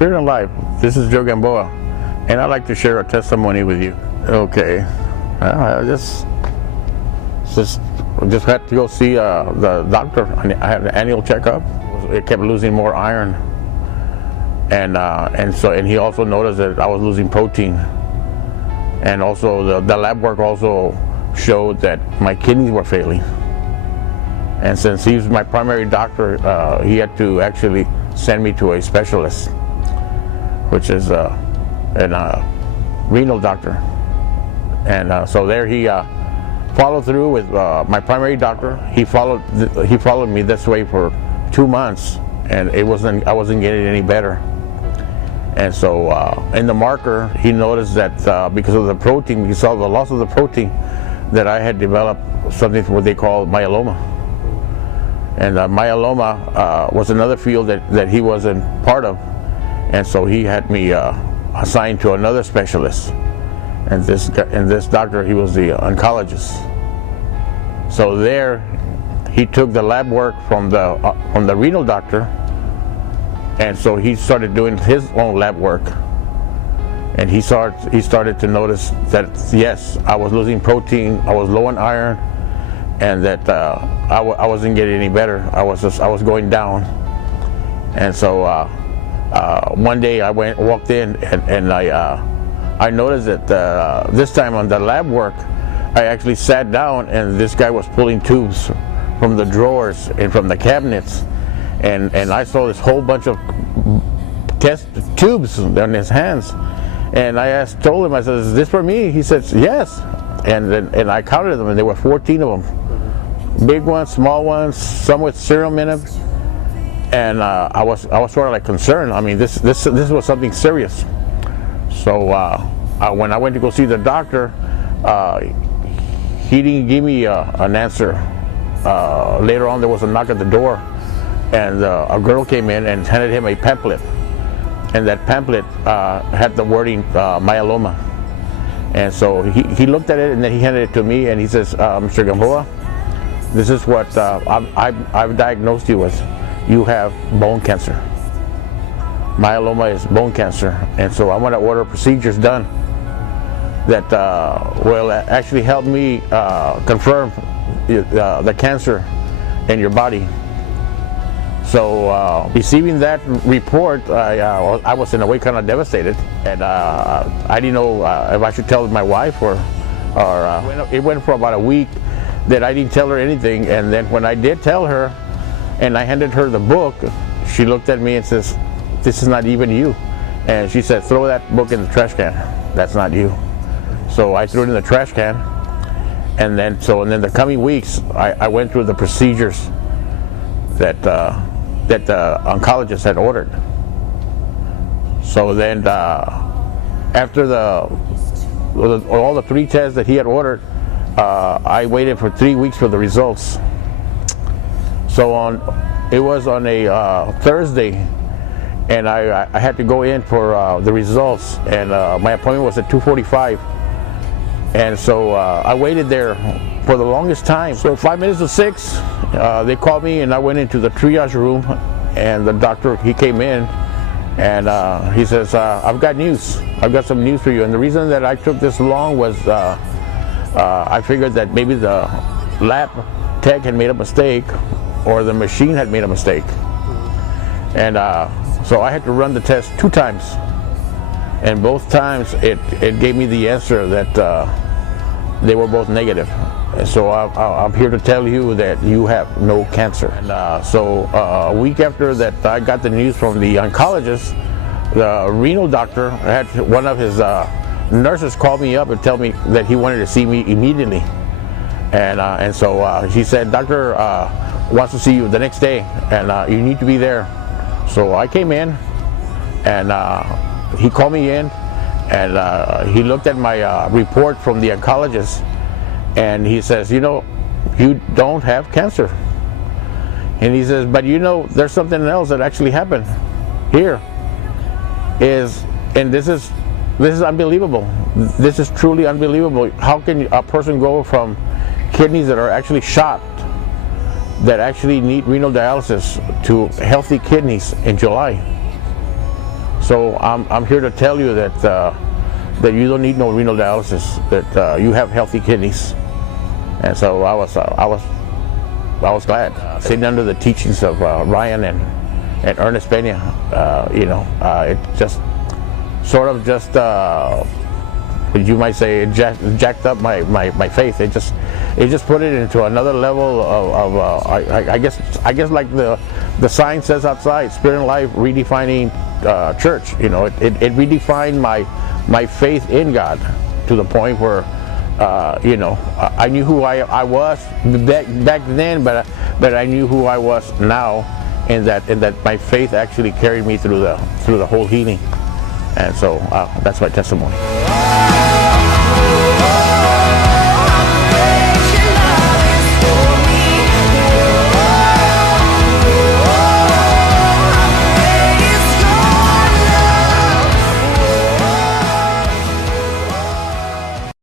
Spirit and Life. This is Joe Gamboa, and I'd like to share a testimony with you. Okay, I just had to go see the doctor. I had an annual checkup. It kept losing more iron, and he also noticed that I was losing protein, and also the lab work also showed that my kidneys were failing. And since he was my primary doctor, he had to actually send me to a specialist, which is a renal doctor. And so there he followed through with my primary doctor. He followed me this way for 2 months, and I wasn't getting any better. And so in the marker, he noticed that because of the protein, because of the loss of the protein, that I had developed something what they call myeloma. And myeloma was another field that he wasn't part of, and so he had me assigned to another specialist. And this doctor, he was the oncologist. So there, he took the lab work from the renal doctor, and so he started doing his own lab work. And he started to notice that yes, I was losing protein, I was low on iron, and that I wasn't getting any better. I was going down. And so one day I walked in, and I noticed that this time on the lab work, I actually sat down, and this guy was pulling tubes from the drawers and from the cabinets, and I saw this whole bunch of test tubes on his hands. And I told him, I said, "Is this for me?" He said, "Yes." And I counted them, and there were 14 of them. Big ones, small ones, some with serum in them, and I was sort of like concerned. I mean, this was something serious. So when I went to go see the doctor, he didn't give me an answer. Later on, there was a knock at the door, and a girl came in and handed him a pamphlet, and that pamphlet had the wording myeloma. And so he looked at it, and then he handed it to me, and he says, "Mr. Gamboa, this is what I've diagnosed you with. You have bone cancer. Myeloma is bone cancer, and so I'm going to order procedures done that will actually help me confirm the cancer in your body." So receiving that report, I was in a way kind of devastated, and I didn't know if I should tell my wife or it went for about a week that I didn't tell her anything. And then when I did tell her, and I handed her the book, she looked at me and says, "This is not even you." And she said, "Throw that book in the trash can. That's not you." So I threw it in the trash can. And then the coming weeks, I went through the procedures that the oncologist had ordered. So then after all the 3 tests that he had ordered, I waited for 3 weeks for the results. So it was on a Thursday, and I had to go in for the results, and my appointment was at 2:45. And so I waited there for the longest time. So 5 minutes to 6, they called me, and I went into the triage room, and the doctor, he came in, and he says, "I've got news. I've got some news for you." And the reason that I took this long was I figured that maybe the lab tech had made a mistake, or the machine had made a mistake. And so I had to run the test 2 times. And both times it gave me the answer that they were both negative. And so I'm here to tell you that you have no cancer. And so a week after that, I got the news from the oncologist. The renal doctor had one of his nurses call me up and tell me that he wanted to see me immediately. And so she said, "Doctor wants to see you the next day, and you need to be there." So I came in, and he called me in, and he looked at my report from the oncologist, and he says, "You know, you don't have cancer." And he says, "But you know, there's something else that actually happened here. And this is unbelievable. This is truly unbelievable. How can a person go from kidneys that are actually shot, that actually need renal dialysis, to healthy kidneys in July?" So I'm here to tell you that that you don't need no renal dialysis, that you have healthy kidneys. And so I was glad. Sitting under the teachings of Ryan and Ernest Pena, it just sort of just, you might say, it jacked up my faith. It just put it into another level of I guess like the sign says outside, Spirit and Life redefining church. It redefined my faith in God to the point where I knew who I was back then, but I knew who I was now, and that my faith actually carried me through the whole healing. And so that's my testimony.